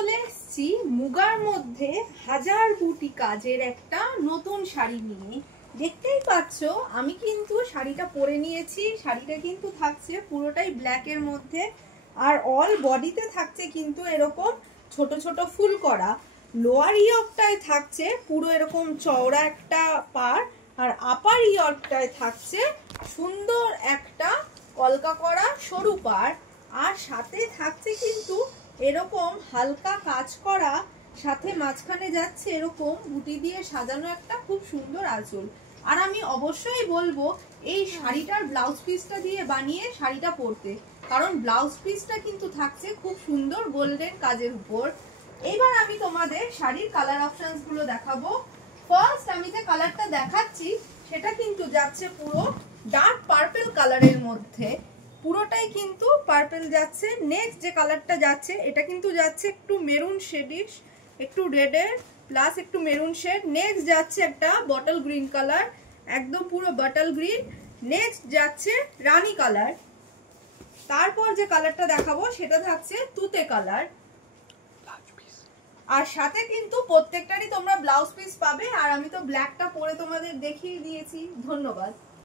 চলে এসেছি মুগার মধ্যে হাজার বুটি কাজের একটা নতুন শাড়ি নিয়ে। দেখতেই পাচ্ছ আমি কিন্তু শাড়িটা পরে নিয়েছি। শাড়িটা কিন্তু থাকছে পুরোটাই ব্ল্যাকের মধ্যে, আর অল বডিতে থাকছে কিন্তু এরকম ছোট ছোট ফুল করা। লোয়ার ইয়র্কটায় থাকছে পুরো এরকম চওড়া একটা পাড়, আর আপার ইয়র্কটায় থাকছে সুন্দর একটা কলকা করা সরু পাড়, আর সাথে থাকছে কিন্তু এরকম হালকা কাজ করা, সাথে মাঝখানে যাচ্ছে এরকম বুটি দিয়ে সাজানো একটা খুব সুন্দর আঁচল। আর আমি অবশ্যই বলবো এই শাড়িটার ব্লাউজ পিসটা দিয়ে বানিয়ে শাড়িটা পরতে, কারণ ব্লাউজ পিসটা কিন্তু থাকছে খুব সুন্দর গোল্ডেন কাজের উপর। এবার আমি তোমাদের শাড়ির কালার অপশনস গুলো দেখাবো। ফার্স্ট আমি যে কালারটা দেখাচ্ছি সেটা কিন্তু যাচ্ছে পুরো ডার্ক পার্পল কালারের মধ্যে, পুরোটাই কিন্তু পার্পল যাচ্ছে। নেক্সট যে কালারটা যাচ্ছে এটা কিন্তু যাচ্ছে একটু মেরুন শেডিশ, একটু রেডের প্লাস একটু মেরুন শেড। নেক্সট যাচ্ছে একটা বটল গ্রিন কালার, একদম পুরো বটল গ্রিন। নেক্সট যাচ্ছে রানী কালার। তারপর যে কালারটা দেখাবো সেটা থাকছে তুতে কালার। আর সাথে কিন্তু প্রত্যেকটারই তোমরা ব্লাউজ পিস পাবে, আর আমি তো ব্ল্যাকটা পরে তোমাদের দেখিয়ে দিয়েছি। ধন্যবাদ।